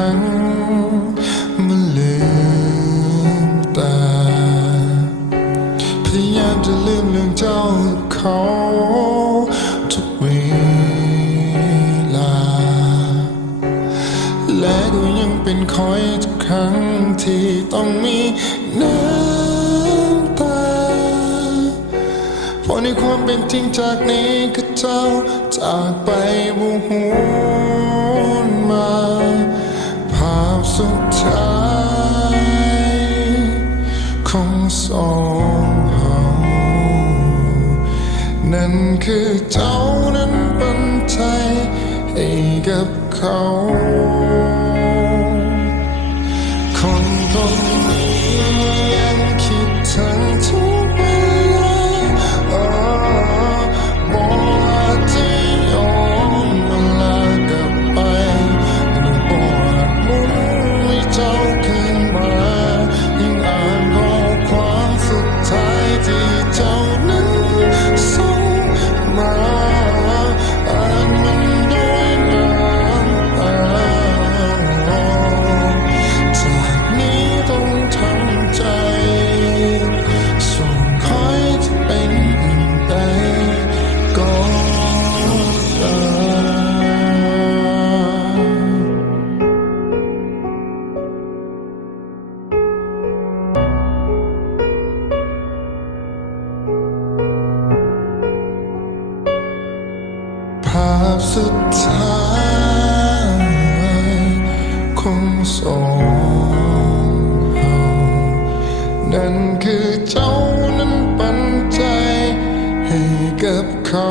รั้งมาลืมตาพยายามจะลืมเรื่องเจ้าเขาทุกเวลาและก็ยังเป็นคอยทุกครั้งที่ต้องมีน้ำตาเพราะในความเป็นจริงจากนี้ก็เจ้าจากไปบ่หวนมาภาพสุดท้ายของสองเรานั่นคือเจ้านั้นปันใจให้กับเขาคนตรงนี้ยังคิดถึงทุกเวลาบอกว่าจะยอมเวลากลับไปและบอกมุนให้เจ้าคืนมายังอ่านข้อความสุดท้ายที่เจ้านั้นส่งมาอ่านมันด้วยน้ำตาจากนี้ต้องทำใจส่งคอยจะเป็นอย่างไรก็ตามภาพสุดท้ายของสองเรานั่นคือเจ้านั้นปันใจให้กับเขา